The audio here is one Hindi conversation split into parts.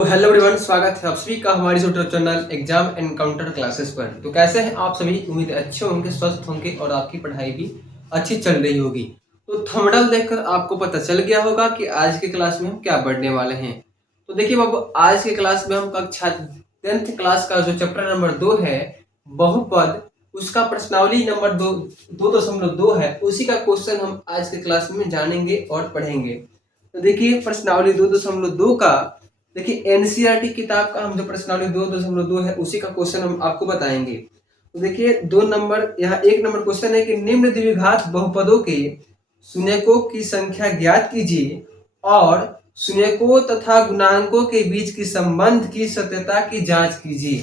तो हेलो एवरीवन, स्वागत है आप सभी का हमारे YouTube channel exam encounter classes पर। तो कैसे हैं आप सभी? उम्मीद है अच्छे होंगे, स्वस्थ होंगे और आपकी पढ़ाई भी अच्छी चल रही होगी। तो थंबनेल देखकर आपको पता चल गया होगा कि आज के क्लास में हम क्या पढ़ने वाले हैं। तो देखिए बाबू, आज के क्लास में हम कक्षा 10th क्लास का जो चैप्टर नंबर 2 है बहुपद, उसका प्रश्नावली नंबर 2.2 है, उसी का क्वेश्चन हम आज के क्लास में जानेंगे और पढ़ेंगे। तो देखिए प्रश्नावली 2.2 का, देखिए एनसीईआरटी किताब का हम जो प्रश्नावली 2.2 है उसी का क्वेश्चन हम आपको बताएंगे। तो देखिए 2 नंबर, यहाँ 1 नंबर क्वेश्चन है कि निम्न द्विघात बहुपदों के शून्यकों की संख्या ज्ञात कीजिए और शून्यकों तथा गुणांकों के बीच की संबंध की सत्यता की जांच कीजिए।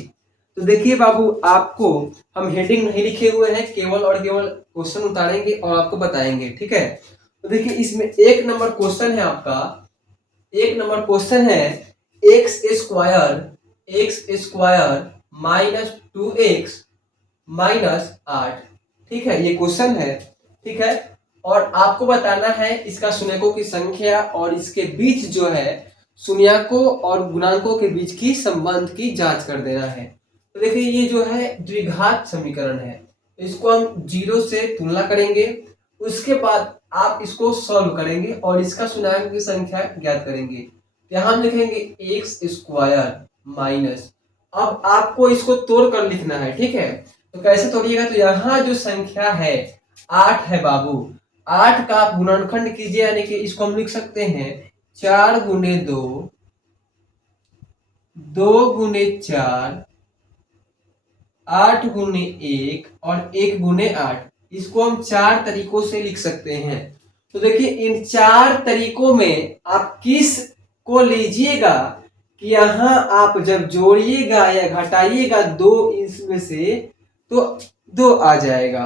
तो देखिए बाबू, आपको हम हेडिंग नहीं लिखे हुए हैं, केवल और केवल क्वेश्चन उतारेंगे और आपको बताएंगे, ठीक है। तो देखिए इसमें 1 नंबर क्वेश्चन है आपका, 1 नंबर क्वेश्चन है x² माइनस 2x माइनस 8, ठीक है, ये क्वेश्चन है, ठीक है। और आपको बताना है इसका शून्यकों की संख्या और इसके बीच जो है शून्यकों और गुणांकों के बीच की संबंध की जांच कर देना है। तो देखिए ये जो है द्विघात समीकरण है, इसको हम 0 से तुलना करेंगे, उसके बाद आप इसको सॉल्व करेंगे और इसका शून्यकों की संख्या ज्ञात करेंगे। यहाँ हम लिखेंगे x² माइनस, अब आपको इसको तोड़ कर लिखना है, ठीक है। तो कैसे तोड़िएगा? तो यहाँ जो संख्या है 8 है बाबू, 8 का आप गुणनखंड कीजिए, यानी कि इसको हम लिख सकते हैं 4 गुने 2, 2 गुने 4, 8 गुने 1 और 1 गुने 8। इसको हम 4 तरीकों से लिख सकते हैं। तो देखिए इन 4 तरीकों में आप किस को लीजिएगा कि यहाँ आप जब जोड़िएगा या घटाइएगा 2 इसमें से तो 2 आ जाएगा।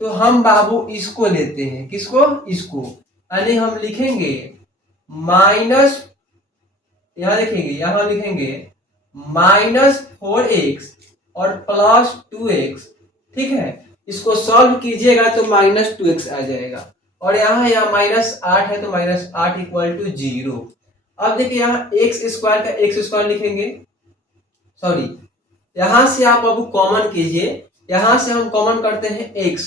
तो हम बाबू इसको लेते हैं, किसको? इसको, यानी हम लिखेंगे माइनस, यहाँ लिखेंगे, यहाँ लिखेंगे -4x और प्लस 2x, ठीक है। इसको सॉल्व कीजिएगा तो -2x आ जाएगा और यहाँ -8 है तो -8 इक्वल टू 0। अब देखिए यहाँ x² का x² लिखेंगे, सॉरी, यहां से आप अब कॉमन कीजिए, यहां से हम कॉमन करते हैं x,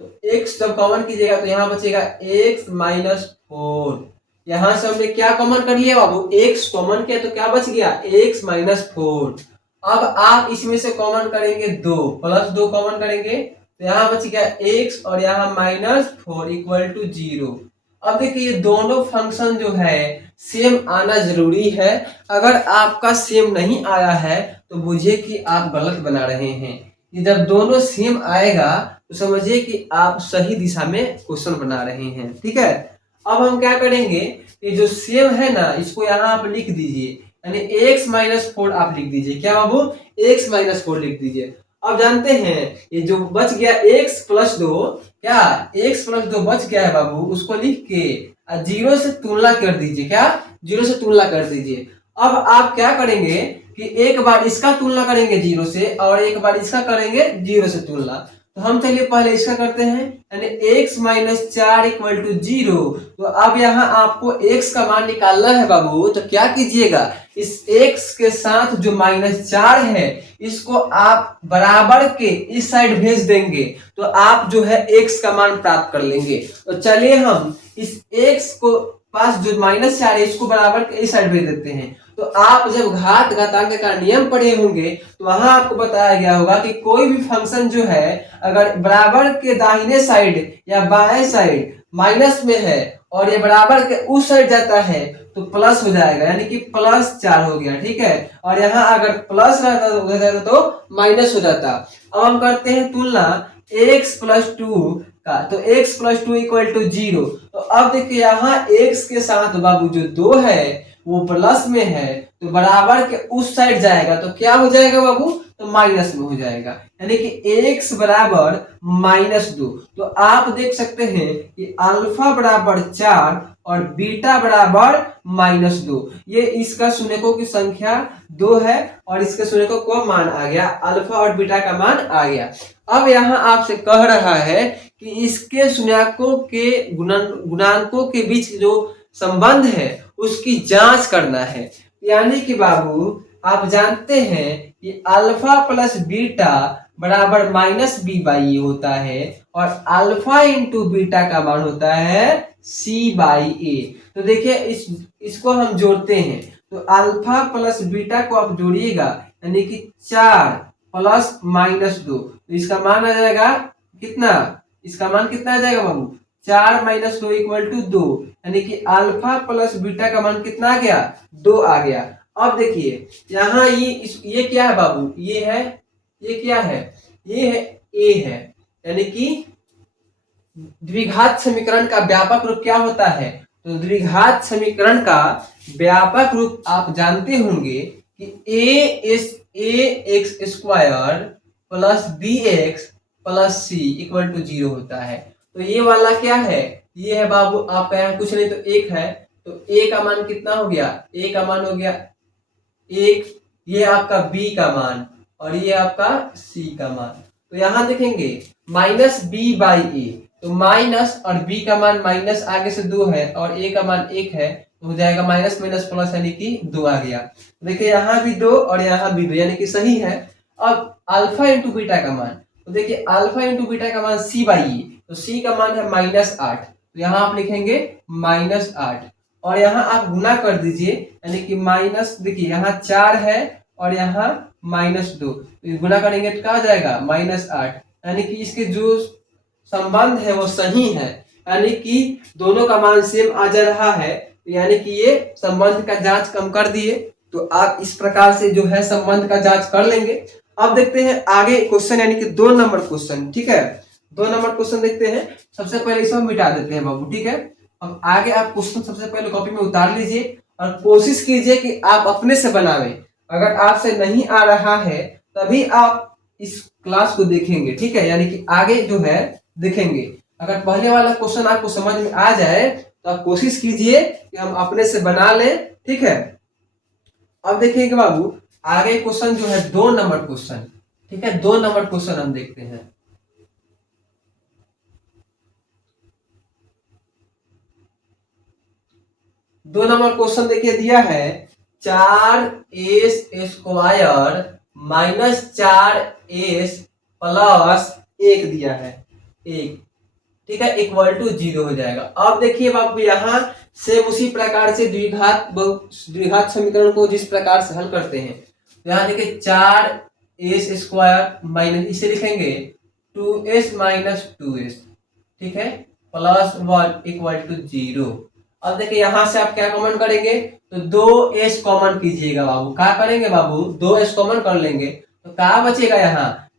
तो x जब कॉमन कीजिएगा तो यहाँ बचेगा x माइनस 4। यहां से हमने क्या कॉमन कर लिया बाबू? x कॉमन किया तो क्या बच गया? x minus 4। अब आप इसमें से कॉमन करेंगे 2, प्लस 2 कॉमन करेंगे तो यहाँ बच गया x और यहाँ -4 इक्वल टू 0। अब देखिए ये दोनों फंक्शन जो है सेम आना जरूरी है। अगर आपका सेम नहीं आया है तो बुझिए कि आप गलत बना रहे हैं। ये जब दोनों सेम आएगा तो समझिए कि आप सही दिशा में क्वेश्चन बना रहे हैं, ठीक है। अब हम क्या करेंगे, ये जो सेम है ना इसको यहाँ आप लिख दीजिए, यानी x माइनस 4 आप लिख दीजिए। क्या बाबू? x माइनस 4 लिख दीजिए। अब जानते हैं ये जो बच गया x प्लस 2, क्या x प्लस 2 बच गया है बाबू, उसको लिख के 0 से तुलना कर दीजिए। क्या? 0 से तुलना कर दीजिए। अब आप क्या करेंगे कि एक बार इसका तुलना करेंगे 0 से और एक बार इसका करेंगे 0 से तुलना। तो हम चलिए पहले इसका करते हैं, यानी x माइनस 4 इक्वल टू 0। तो अब यहाँ आपको x का मान निकालना है बाबू, तो क्या कीजिएगा, इस x के साथ जो -4 है इसको आप बराबर के इस साइड भेज देंगे तो आप जो है x का मान प्राप्त कर लेंगे। तो चलिए हम इस x को पास जो -4 है इसको बराबर के इस साइड भेज देते हैं। तो आप जब घात घातांक का नियम पढ़े होंगे तो वहां आपको बताया गया होगा कि कोई भी फंक्शन जो है अगर बराबर के दाहिने साइड या बाएं साइड माइनस में है और ये बराबर के उस साइड जाता है तो प्लस हो जाएगा, यानी कि +4 हो गया, ठीक है। और यहाँ अगर प्लस रहता तो माइनस हो जाता। अब हम करते हैं तुलना x प्लस 2 का, तो x प्लस 2 इक्वल टू 0। तो अब देखिए यहाँ x के साथ बाबू जो 2 है वो प्लस में है तो बराबर के उस साइड जाएगा तो क्या हो जाएगा बाबू? तो माइनस में हो जाएगा, यानी कि x बराबर -2। तो आप देख सकते हैं कि अल्फा बराबर 4 और बीटा बराबर -2। ये इसका शून्यकों की संख्या 2 है और इसके शून्यकों का मान आ गया, अल्फा और बीटा का मान आ गया। अब यहाँ आपसे कह रहा है कि इसके शून्यकों के गुणांकों के बीच जो संबंध है उसकी जांच करना है। यानी कि बाबू आप जानते हैं कि अल्फा प्लस बीटा बराबर माइनस बी बाई ए होता है और अल्फा इंटू बीटा का मान होता है सी बाई ए। तो देखिए इसको हम जोड़ते हैं तो अल्फा प्लस बीटा को आप जोड़िएगा यानी कि 4 प्लस माइनस 2 तो इसका मान आ जाएगा कितना, इसका मान कितना आ जाएगा बाबू 4 माइनस 2 इक्वल टू 2 यानी कि अल्फा प्लस बीटा का मान कितना आ गया 2 आ गया। अब देखिए यहाँ ये क्या है बाबू, ये है, ये क्या है, ये है ए है, यानी कि द्विघात समीकरण का व्यापक रूप क्या होता है, तो द्विघात समीकरण का व्यापक रूप आप जानते होंगे कि A X square plus B X plus C equal to 0 होता है। तो ये वाला क्या है, ये है बाबू आपका यहाँ कुछ नहीं तो एक है, तो ए का मान कितना हो गया, ए का मान हो गया एक, ये आपका बी का मान और ये आपका सी का मान। तो यहाँ देखेंगे माइनस बी बाई ए, तो माइनस और बी का मान माइनस आगे से 2 है और ए का मान 1 है, तो हो जाएगा माइनस माइनस प्लस यानी कि 2 आ गया। देखिए यहाँ भी 2 और यहाँ भी 2 यानी कि सही है। अब अल्फा इंटू बीटा का मान, तो देखिए अल्फा इंटू बीटा का मान सी बाई ए, तो सी का मान है -8, तो यहाँ आप लिखेंगे -8 और यहाँ आप गुना कर दीजिए यानी कि माइनस, देखिए यहाँ 4 है और यहाँ -2, तो गुना करेंगे तो क्या आ जाएगा -8, यानी कि इसके जो संबंध है वो सही है, यानी कि दोनों का मान सेम आ जा रहा है, यानी कि ये संबंध का जांच कम कर दिए। तो आप इस प्रकार से जो है संबंध का जांच कर लेंगे। अब देखते हैं आगे क्वेश्चन यानी कि 2 नंबर क्वेश्चन, ठीक है 2 नंबर क्वेश्चन देखते हैं। सबसे पहले इसको मिटा देते हैं बाबू, ठीक है। अब आगे आप क्वेश्चन सबसे पहले कॉपी में उतार लीजिए और कोशिश कीजिए कि आप अपने से बनावें। अगर आपसे नहीं आ रहा है तभी आप इस क्लास को देखेंगे, ठीक है, यानी कि आगे जो है देखेंगे। अगर पहले वाला क्वेश्चन आपको समझ में आ जाए तो आप कोशिश कीजिए कि हम अपने से बना लें, ठीक है। अब देखिएगा बाबू आगे क्वेश्चन जो है 2 नंबर क्वेश्चन, ठीक है 2 नंबर क्वेश्चन हम देखते हैं। दो नंबर क्वेश्चन देखिए दिया है 4s² माइनस 4s प्लस 1 दिया है 1, ठीक है इक्वल टू 0 हो जाएगा। अब देखिए बाबू यहाँ सेम उसी प्रकार से द्विघात समीकरण को जिस प्रकार से हल करते हैं, यहाँ देखिए 4s² माइनस, इसे लिखेंगे 2s माइनस 2s, ठीक है प्लस 1 इक्वल टू 0। अब देखिए यहां से आप क्या कॉमन करेंगे, तो 2s कॉमन कीजिएगा बाबू, क्या करेंगे बाबू 2s कॉमन कर लेंगे तो क्या बचेगा,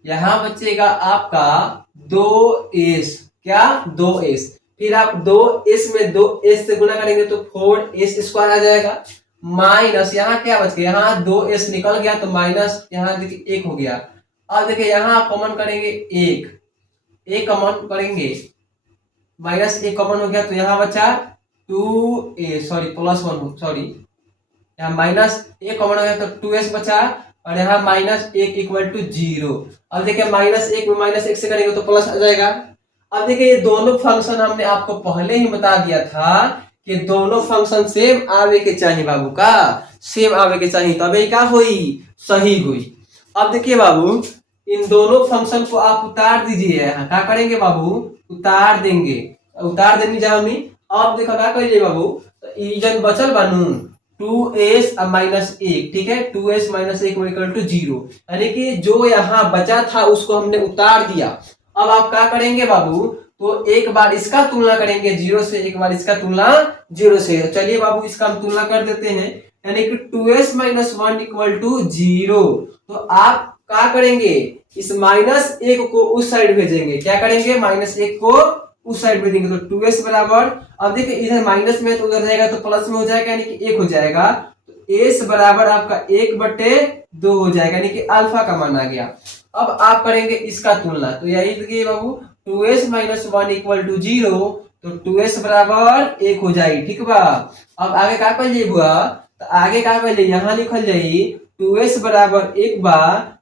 यहाँ बचेगा आपका 2s, क्या 2s, फिर आप 2s में 2s से गुना करेंगे तो 4s² आ जाएगा, माइनस यहाँ क्या बच गया, यहाँ 2s निकल गया तो माइनस यहाँ देखिए 1 हो गया। अब देखिए यहाँ आप कॉमन करेंगे 1 कॉमन करेंगे, माइनस 1 कॉमन हो गया तो यहाँ बचा 2a सॉरी प्लस 1 सॉरी, यहाँ -1 कॉमन हो गया तो 2s बचा और यहाँ -1 इक्वल टू 0। अब देखिए -1 में -1 से करेंगे तो प्लस आ जाएगा। अब देखिए ये दोनों फंक्शन हमने आपको पहले ही बता दिया था कि दोनों फंक्शन सेम आवे के चाहिए बाबू, का सेम आवे के चाहिए तभी क्या हुई, सही हुई। अब देखिए बाबू इन दोनों फंक्शन को आप उतार दीजिए, यहाँ क्या करेंगे बाबू उतार देंगे, उतार देनी जाओ। अब देखो क्या करिए बाबू, इजन बचल बानू 2s माइनस 1, ठीक है 2s माइनस 1 इक्वल टू 0, यानी कि जो यहाँ बचा था उसको हमने उतार दिया। अब आप क्या करेंगे बाबू, तो एक बार इसका तुलना करेंगे 0 से, एक बार इसका तुलना 0 से। चलिए बाबू इसका हम तुलना कर देते हैं, यानी कि 2s माइनस 1 इक्वल टू 0। तो आप क्या करेंगे, इस -1 को उस साइड भेजेंगे, क्या करेंगे -1 को उस साइड भेजेंगे तो 2s बराबर, अब देखिए इधर माइनस में तो उधर जाएगा तो प्लस में हो जाएगा यानी कि 1 हो जाएगा, तो s बराबर आपका 1/2 हो जाएगा यानी कि अल्फा का मान आ गया। अब आप करेंगे इसका तुलना, तो यही देखिए बाबू 2s माइनस 1 इक्वल टू 0, तो 2s बराबर 1 हो जाएगी, ठीक बा। अब आगे क्या कर लिए बुआ, तो आगे क्या कर लिए यहाँ लिखल जाई 2s बराबर 1 बा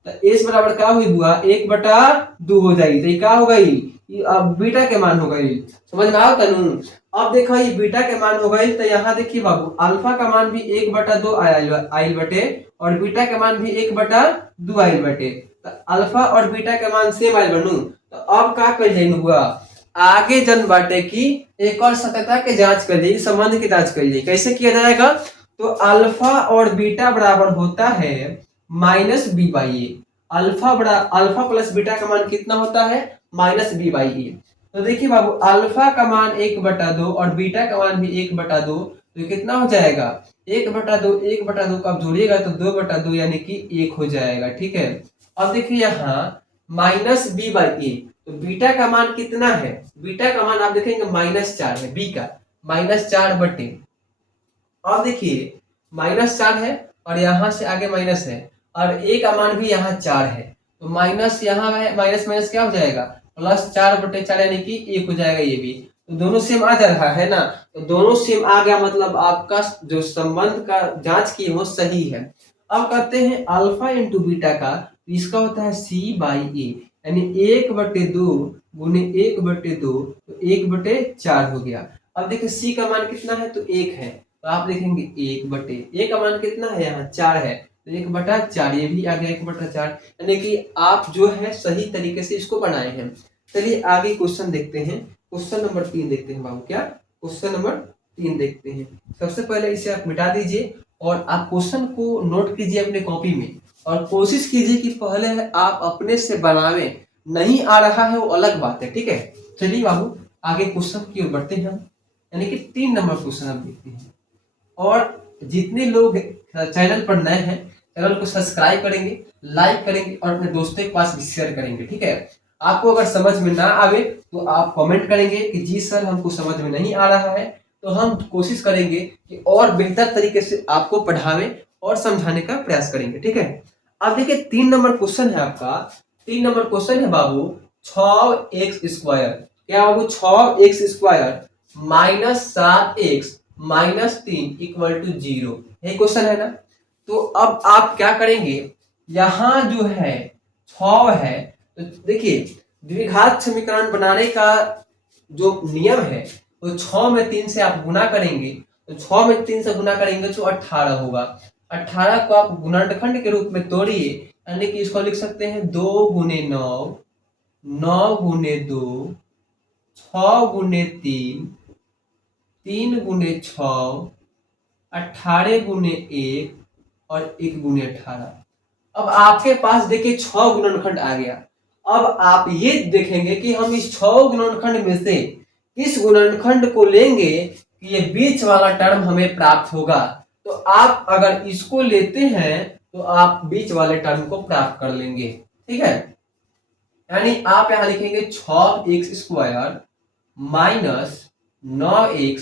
तो s बराबर का हुई बुआ 1/2 हो जाएगी। तो ये का हो गई, ये अब बीटा के मान हो गई। समझ में आओ तनु। अब देखो ये बीटा के मान हो गई तो यहाँ देखिए बाबू अल्फा का मान भी 1/2 आयल बटे और बीटा के मान भी 1/2 आयल बटे। तो अल्फा और बीटा के मान सेम आयल बनू। तो अब का कर जाइन हुआ आगे जन बाटे की एक और सत्यता के जांच कर ली, संबंध की जांच कर ली। कैसे किया जाएगा, तो अल्फा और बीटा बराबर होता है -b/a। अल्फा प्लस बीटा का मान कितना होता है -b/a। तो देखिए बाबू अल्फा का मान 1/2 और बीटा का मान भी 1/2, तो कितना हो जाएगा 1/2 का आप जोड़िएगा तो 2/2 यानी कि 1 हो जाएगा। ठीक है। अब देखिए यहाँ -b/a, तो बीटा का मान कितना है, बीटा का मान आप देखेंगे -4 है, बी का -4 बटे। अब देखिए -4 है और यहाँ से आगे माइनस है और ए का मान भी यहाँ 4 है, तो माइनस यहाँ है, माइनस माइनस क्या हो जाएगा +4/4 यानी कि 1 हो जाएगा। ये भी तो दोनों सेम आ जा रहा है ना, तो दोनों सेम आ गया, मतलब आपका जो संबंध का जांच किए वो सही है। अब करते हैं अल्फा इंटू बीटा का, तो इसका होता है c/a यानी 1/2 गुने 1/2 तो 1/4 हो गया। अब देखिए c का मान कितना है तो 1 है, तो आप देखेंगे 1/a का मान कितना है यहाँ 4 है, तो 1/4 ये भी आ गया 1/4, यानी कि आप जो है सही तरीके से इसको बनाए हैं। चलिए आगे क्वेश्चन देखते हैं। क्वेश्चन नंबर 3 देखते हैं बाबू। क्या क्वेश्चन नंबर 3 देखते हैं। सबसे पहले इसे आप मिटा दीजिए और आप क्वेश्चन को नोट कीजिए अपने कॉपी में और कोशिश कीजिए कि पहले आप अपने से बनावे, नहीं आ रहा है वो अलग बात है। ठीक है। चलिए बाबू आगे क्वेश्चन की ओर बढ़ते हैं हम, यानी कि 3 नंबर क्वेश्चन हम देखते हैं। और जितने लोग चैनल पर नए हैं चैनल को सब्सक्राइब करेंगे, लाइक करेंगे और अपने दोस्तों के पास भी शेयर करेंगे। ठीक है। आपको अगर समझ में ना आवे तो आप कमेंट करेंगे कि जी सर हमको समझ में नहीं आ रहा है, तो हम कोशिश करेंगे कि और बेहतर तरीके से आपको पढ़ावें और समझाने का प्रयास करेंगे। ठीक है। अब देखिए 3 नंबर क्वेश्चन है आपका। 3 नंबर क्वेश्चन है बाबू 6x²। क्या बाबू 6x² -7x -3 = 0, यही क्वेश्चन है ना। तो अब आप क्या करेंगे, यहाँ जो है 6 है, तो देखिए द्विघात समीकरण बनाने का जो नियम है वो 6 में 3 से आप गुना करेंगे, तो 6 में 3 से गुना करेंगे तो 18 होगा। 18 को आप गुणनखंड के रूप में तोड़िए, यानी कि इसको लिख सकते हैं 2 × 9, 9 × 2, 6 × 3, 3 × 6, 18 × 1 और 1 × 18। अब आपके पास देखिए 6 गुणनखंड आ गया। अब आप ये देखेंगे कि हम इस 6 गुणनखंड में से किस गुणनखंड को लेंगे कि ये बीच वाला टर्म हमें प्राप्त होगा। तो आप अगर इसको लेते हैं तो आप बीच वाले टर्म को प्राप्त कर लेंगे। ठीक है। यानी आप यहां लिखेंगे 6x² -9x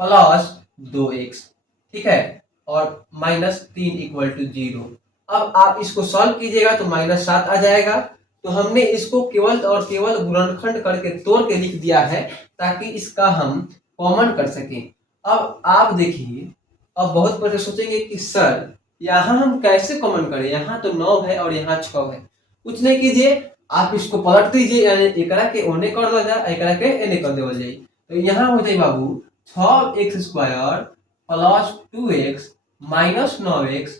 + 2x। ठीक है। और -3 = 0। अब आप इसको सॉल्व कीजिएगा तो -7 आ जाएगा। तो हमने इसको केवल और केवल गुणनखंड करके तोड़ के लिख दिया है ताकि इसका हम कॉमन कर सकें। अब आप देखिए, अब बहुत बच्चे सोचेंगे कि सर यहाँ हम कैसे कॉमन करें, यहाँ तो 9 है और यहाँ 6 है। कुछ नहीं कीजिए, आप इसको पलट दीजिए, यानी एकरा के ओने कर दो जाए, एकरा के एने कर देवल जाए। तो यहाँ हो जाए बाबू 6x² + 2x -9x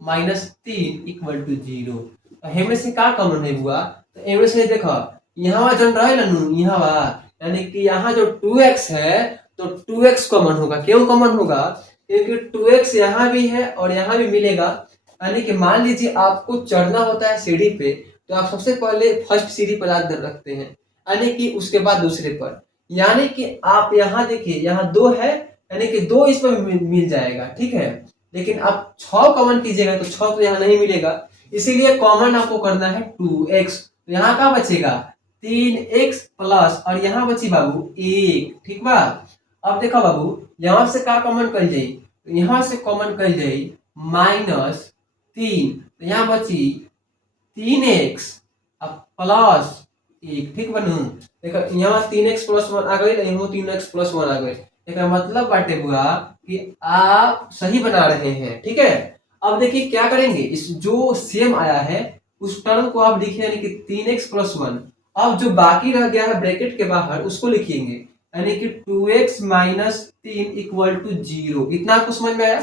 -3 = 0। हेमे से का कॉमन है बुआ, तो एमे से देखो यहाँ जन रहे नु यहाँ, यानी कि यहाँ जो 2x है तो 2x कॉमन होगा। क्यों कॉमन होगा, क्योंकि 2x यहाँ भी है और यहाँ भी मिलेगा। यानी कि मान लीजिए आपको चढ़ना होता है सीढ़ी पे, तो आप सबसे पहले फर्स्ट सीढ़ी पर हाथ रखते हैं, यानी कि उसके बाद दूसरे पर। यानी कि आप यहाँ देखिए यहाँ 2 है, यानी कि 2 इस पर मिल जाएगा। ठीक है। लेकिन आप 6 कॉमन कीजिएगा तो 6 तो यहाँ नहीं मिलेगा, इसीलिए कॉमन आपको करना है 2x। तो यहाँ क्या बचेगा 3x प्लस और यहाँ बची बाबू 1। ठीक बा। अब देखो बाबू यहाँ से क्या कॉमन कर जाए, तो यहाँ से कॉमन कर जाए -3, तो यहाँ बची 3x अब +1। ठीक बनू। देखो यहाँ 3x + 1 आ गई, यहाँ 3x + 1 आ गई। मतलब बाटे बुआ कि आप सही बना रहे हैं। ठीक है। अब देखिए क्या करेंगे, इस जो सेम आया है उस टर्म को आप लिखिए, यानी कि 3x+1। अब जो बाकी रह गया है ब्रैकेट के बाहर उसको लिखेंगे, यानी कि 2x-3 इक्वल टू 0। इतना आपको समझ में आया।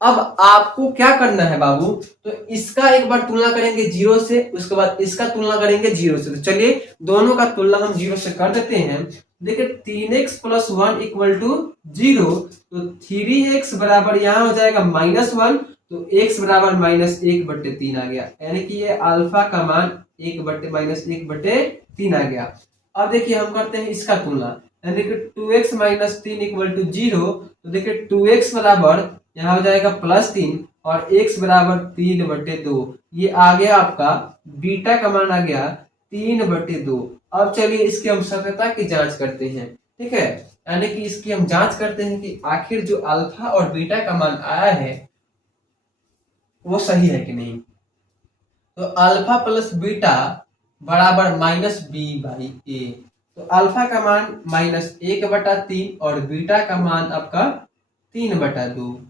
अब आपको क्या करना है बाबू, तो इसका एक बार तुलना करेंगे 0 से, उसके बाद इसका तुलना करेंगे 0 से। तो चलिए दोनों का तुलना हम 0 से कर देते हैं। देखिए 3x+1 इक्वल टू 0, तो 3x बराबर यहाँ हो जाएगा -1, तो x बराबर -1/3 आ गया, यानी कि ये अल्फा का मान 1/-1/3 आ गया। अब देखिए हम करते हैं इसका तुलना, यानी कि 2x-3 इक्वल टू 0, तो देखिए 2x बराबर यहाँ हो जाएगा +3 और x बराबर 3/2। ये आ गया आपका बीटा का मान आ गया 3/2। अब चलिए इसकी हम सत्यता की जांच करते हैं, ठीक है, यानी कि इसकी हम जांच करते हैं कि आखिर जो अल्फा और बीटा का मान आया है वो सही है कि नहीं। तो अल्फा प्लस बीटा बराबर -b/a, तो अल्फा का मान -1/3 और बीटा का मान आपका 3/2।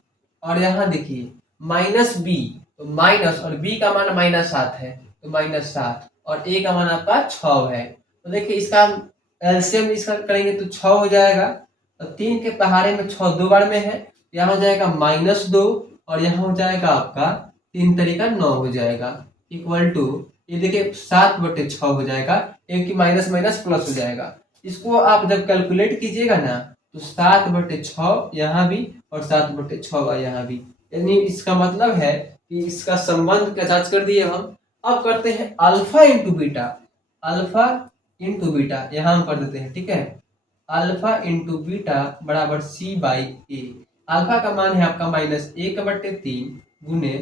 और यहाँ देखिए -b, तो माइनस और b का मान -7 है, तो -7 और a का मान आपका 6 है। तो देखिए इसका एलसीएम इसका करेंगे तो 6 हो जाएगा, तो 3 के पहाड़े में 6 दो बार में है, यहाँ हो जाएगा -2 और यहाँ हो जाएगा आपका 3 तरीका 9 हो जाएगा, इक्वल टू ये देखिए 7/6 हो जाएगा, एक की माइनस माइनस प्लस हो जाएगा। इसको आप जब कैलकुलेट कीजिएगा ना तो 7/6 यहाँ भी और 7/6 यहाँ भी, यानी इसका मतलब है कि इसका संबंध का जांच कर दिए हम। अब करते हैं alpha into beta, alpha into beta यहाँ हम कर देते हैं, ठीक है। अल्फा इंटू बीटा बराबर c/a। अल्फा का मान है आपका -1/3 गुने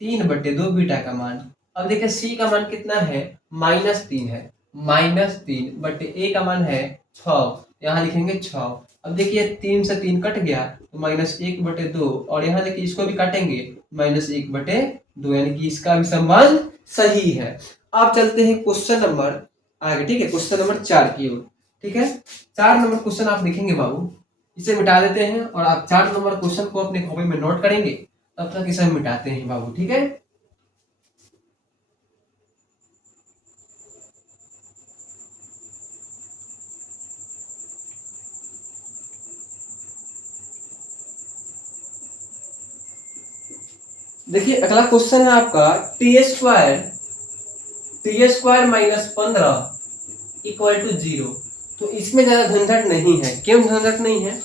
3/2 बीटा का मान। अब देखिए c का मान कितना है, -3 है, -3/a का मान है 6, यहाँ लिखेंगे 6। अब देखिए 3 से 3 कट गया तो -1/2 और यहाँ देखिए इसको भी काटेंगे -1/2, यानी कि इसका भी संबंध सही है। अब चलते हैं क्वेश्चन नंबर आगे, ठीक है, क्वेश्चन नंबर 4 की ओर, ठीक है। 4 नंबर क्वेश्चन आप लिखेंगे बाबू, इसे मिटा देते हैं और आप 4 नंबर क्वेश्चन को अपने कॉपी में नोट करेंगे, तब तक इसे मिटाते हैं बाबू, ठीक है। देखिए अगला क्वेश्चन है आपका t² -15 इक्वल टू 0। तो इसमें ज्यादा झंझट नहीं है। क्यों झंझट नहीं है,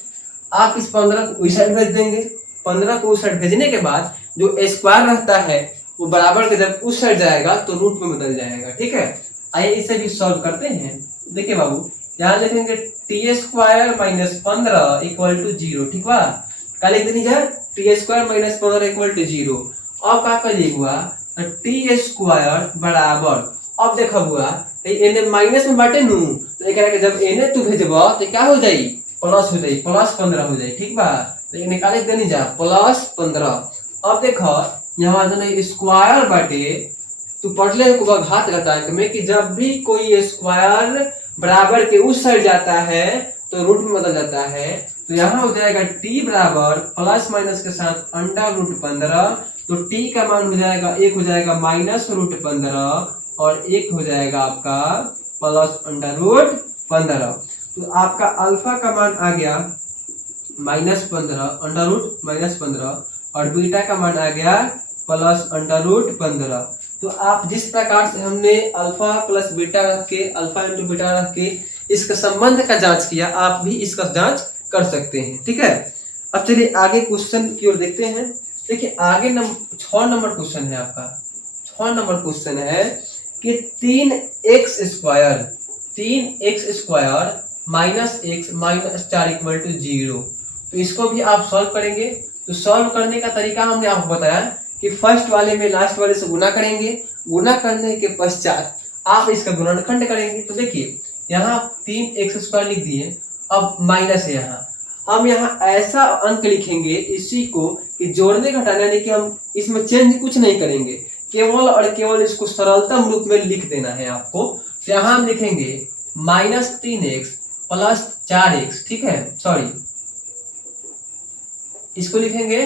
आप इस 15 को उस साइड भेज देंगे, 15 को उस साइड भेजने के बाद जो स्क्वायर रहता है वो बराबर के जब उस साइड जाएगा तो रूट में बदल जाएगा, ठीक है। आइए इसे भी सॉल्व करते हैं। देखिए बाबू यहाँ लिखेंगे t² -15 इक्वल टू 0, ठीक बा, क्या लिख देनी जाए t² -15 इक्वल टू 0। अब क्या करिए हुआ t² बराबर, अब देखो हुआ एने माइनस में बाटे नू, तो एकरा के जब एने तू भेजबो तो क्या हो जाई, प्लस हो जाई, +15 हो जाई, ठीक बा। तो ये निकाले देनी जा +15। अब देखो यहाँ स्क्वायर बाटे, तू पढ़ले को घात रहता है में कि जब भी कोई स्क्वायर बराबर के उस साइड जाता है तो रूट में बदल जाता है। तो यहाँ हो जाएगा t बराबर प्लस माइनस के साथ √15, तो t का मान हो जाएगा, एक हो जाएगा -√15 और एक हो जाएगा आपका +√15। तो आपका अल्फा का मान आ गया -15 और बीटा का मान आ गया +√15। तो आप जिस प्रकार से हमने अल्फा प्लस बीटा रख के, अल्फा इंटू बीटा रख के इसका संबंध का जांच किया, आप भी इसका जांच कर सकते हैं, ठीक है। अब चलिए आगे क्वेश्चन की ओर देखते हैं। देखिए आगे 6 नंबर क्वेश्चन है आपका, 6 नंबर क्वेश्चन है कि 3x² -x -4 इक्वल टू 0। तो इसको भी आप सॉल्व करेंगे। तो सॉल्व करने का तरीका हमने आपको बताया कि फर्स्ट वाले में लास्ट वाले से गुना करेंगे, गुना करने के पश्चात आप इसका गुणनखंड करेंगे। तो देखिए यहाँ 3x² लिख दिए, अब माइनस है, यहाँ हम यहाँ ऐसा अंक लिखेंगे इसी को कि जोड़ने घटाने, यानी कि हम इसमें चेंज कुछ नहीं करेंगे, केवल और केवल इसको सरलतम रूप में लिख देना है आपको। तो यहाँ हम लिखेंगे -3x + 4x, ठीक है, सॉरी इसको लिखेंगे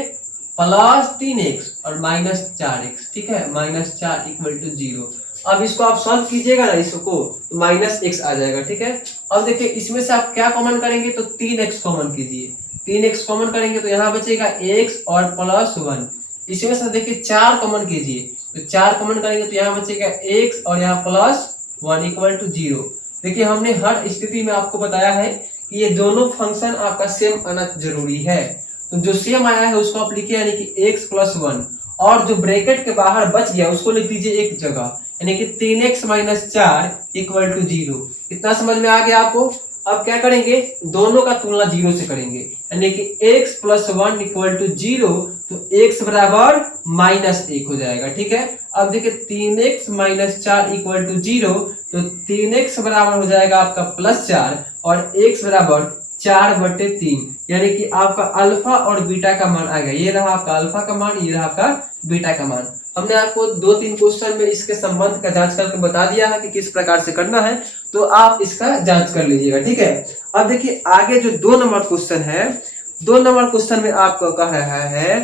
प्लस 3x और माइनस 4x, ठीक है, माइनस 4 इक्वल टू 0। अब इसको आप सॉल्व कीजिएगा ना इसको, तो माइनस x आ जाएगा, ठीक है। अब देखिए इसमें से आप क्या कॉमन करेंगे, तो 3x कॉमन कीजिए। 3x कॉमन करेंगे तो यहाँ बचेगा x और प्लस 1। इसमें से देखिए 4 कॉमन कीजिए, तो 4 कॉमन करेंगे तो यहाँ बचेगा x और यहाँ प्लस 1 इक्वल टू 0। देखिए हमने हर स्थिति में आपको बताया है कि ये दोनों फंक्शन आपका सेम आना जरूरी है। तो जो सेम आया है उसको आप लिखिए, यानी कि x प्लस 1, और जो ब्रैकेट के बाहर बच गया उसको लिख दीजिए एक जगह, यानी कि 3x माइनस 4 इक्वल टू 0। इतना समझ में आ गया आपको। अब क्या करेंगे, दोनों का तुलना 0 से करेंगे, यानी कि x प्लस 1 इक्वल टू 0, तो x बराबर माइनस 1 हो जाएगा, ठीक है। अब देखिए 3x माइनस 4 इक्वल टू 0, तो 3x बराबर हो जाएगा आपका प्लस 4 और x बराबर 4/3, यानी कि आपका अल्फा और बीटा का मान आ गया। ये रहा आपका अल्फा का मान, ये रहा आपका बीटा का मान। हमने आपको 2-3 क्वेश्चन में इसके संबंध का जांच करके बता दिया है कि किस प्रकार से करना है, तो आप इसका जांच कर लीजिएगा, ठीक है। अब देखिए आगे जो 2 नंबर क्वेश्चन है, 2 नंबर क्वेश्चन में आपको कह रहा है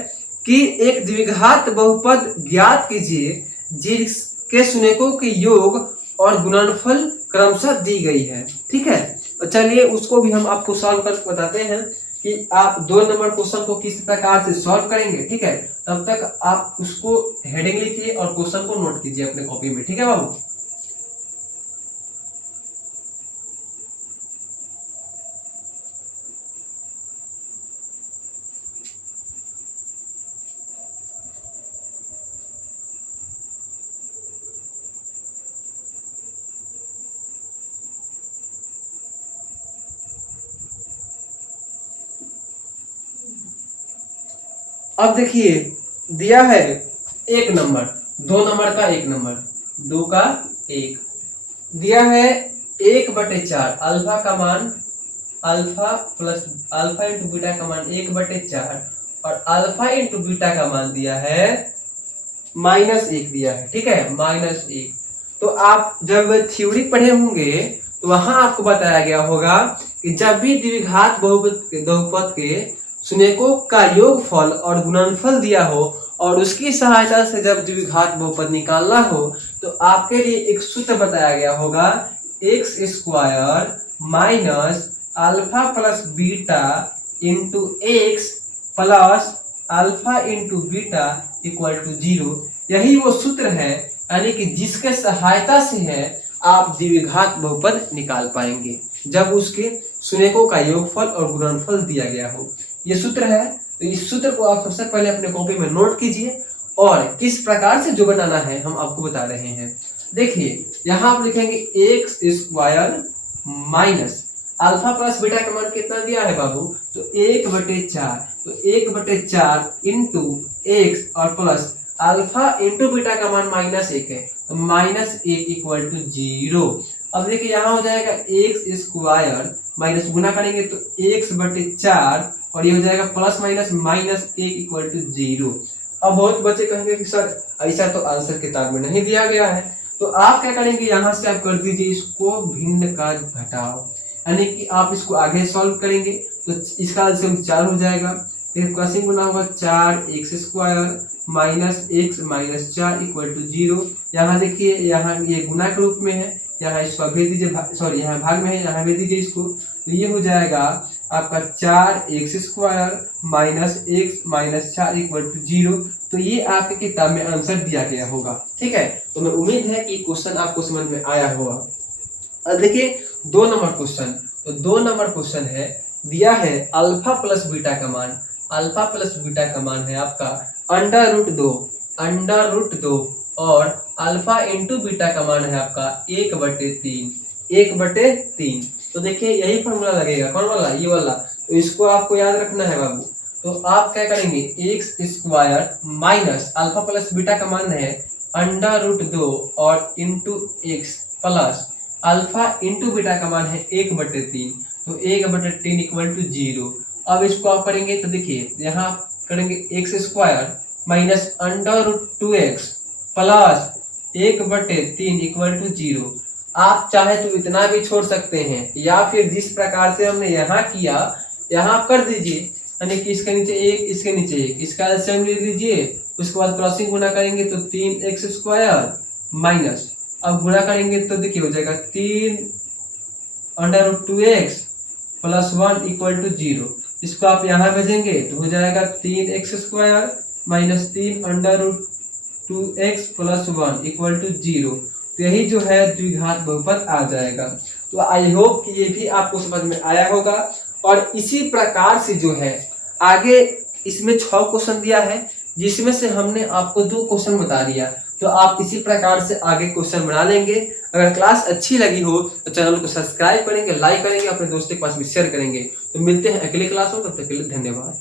कि एक द्विघात बहुपद ज्ञात कीजिए जिसके शून्यकों के योग और गुणनफल क्रमशः दी गई है, ठीक है। तो चलिए उसको भी हम आपको सॉल्व करके बताते हैं कि आप 2 नंबर क्वेश्चन को किस प्रकार से सॉल्व करेंगे, ठीक है। तब तक आप उसको हेडिंग लिखिए और क्वेश्चन को नोट कीजिए अपने कॉपी में, ठीक है बाबू। अब देखिए दिया है 1 नंबर, 2 नंबर का 1 नंबर, 2 का 1 दिया है 1/4 अल्फा का मान, alpha plus alpha into beta का मान 1/4 और अल्फा इंटू बीटा का मान दिया है -1 दिया है, ठीक है, -1। तो आप जब थ्योरी पढ़े होंगे तो वहां आपको बताया गया होगा कि जब भी द्विघात बहुपद के शून्यकों का योगफल और गुणनफल दिया हो और उसकी सहायता से जब द्विघात बहुपद निकालना हो, तो आपके लिए एक सूत्र बताया गया होगा, x² minus alpha plus beta into x plus alpha into beta equal to 0। यही वो सूत्र है, यानी कि जिसके सहायता से है आप द्विघात बहुपद निकाल पाएंगे जब उसके शून्यकों का योगफल और गुणनफल दिया गया हो। ये सूत्र है, तो इस सूत्र को आप सबसे पहले अपने कॉपी में नोट कीजिए और किस प्रकार से जो बनाना है हम आपको बता रहे हैं। देखिए यहाँ आप लिखेंगे x² minus alpha plus beta का मान कितना दिया है बाबू, तो 1/4, तो 1/4 इंटू एक्स और प्लस अल्फा इंटू बीटा का मान -1 है, तो -1 इक्वल टू 0। अब देखिए यहाँ हो जाएगा x² माइनस गुना करेंगे तो x/4 और ये हो जाएगा प्लस माइनस -1 इक्वल टू 0। अब बहुत बच्चे कहेंगे कि सर ऐसा तो आंसर किताब में नहीं दिया गया है, तो आप क्या करेंगे, यहाँ से आप कर दीजिए इसको भिन्न का घटाव, यानी कि आप इसको आगे सॉल्व करेंगे तो इसका एलसीएम 4 हो जाएगा, फिर क्रॉसिंग गुना होगा 4x² minus x minus 4 equal to 0। यहाँ देखिए यहाँ ये गुना के रूप में है, यहाँ इसको भेज दीजिए, सॉरी यहाँ भाग में है, यहाँ भेज दीजिए इसको, तो ये हो जाएगा आपका 4x² minus x minus 4 equal to 0। तो ये आपके किताब में आंसर दिया गया होगा, ठीक है। तो मैं उम्मीद है कि क्वेश्चन आपको समझ में आया होगा। अब देखिए 2 नंबर क्वेश्चन, तो 2 नंबर क्वेश्चन है, दिया है अल्फा प्लस बीटा का मान, अल्फा प्लस बीटा का मान है आपका √2 और अल्फा इंटू बीटा का मान है आपका 1/3। तो देखिए यही फॉर्मूला लगेगा, कौन वाला, ये वाला, तो इसको आपको याद रखना है बाबू। तो आप क्या करेंगे, x² minus alpha plus beta का मान है √2 और into x plus alpha into beta का मान है 1/3, तो 1/3 इक्वल टू 0। अब इसको आप करेंगे तो देखिए यहाँ करेंगे x² minus √2x plus 1/3 equal to 0। आप चाहे तो इतना भी छोड़ सकते हैं या फिर जिस प्रकार से हमने यहाँ किया यहाँ कर दीजिए, यानी कि इसके नीचे 1, इसके नीचे 1, इसका एलसीएम ले लीजिए, उसके बाद क्रॉसिंग गुना करेंगे तो 3x² माइनस, अब गुना करेंगे तो देखिए हो जाएगा 3√2x + 1 = 0। इसको आप यहाँ भेजेंगे तो हो जाएगा 3x² माइनस 3√2x + 1 = 0। तो यही जो है द्विघात बहुपद आ जाएगा। तो आई होप कि ये भी आपको समझ में आया होगा। और इसी प्रकार से जो है आगे इसमें 6 क्वेश्चन दिया है, जिसमें से हमने आपको 2 क्वेश्चन बता दिया। तो आप इसी प्रकार से आगे क्वेश्चन बना लेंगे। अगर क्लास अच्छी लगी हो तो चैनल को सब्सक्राइब करेंगे, लाइक करेंगे, अपने दोस्तों के पास भी शेयर करेंगे। तो मिलते हैं अगली क्लास में, तब तक के लिए धन्यवाद।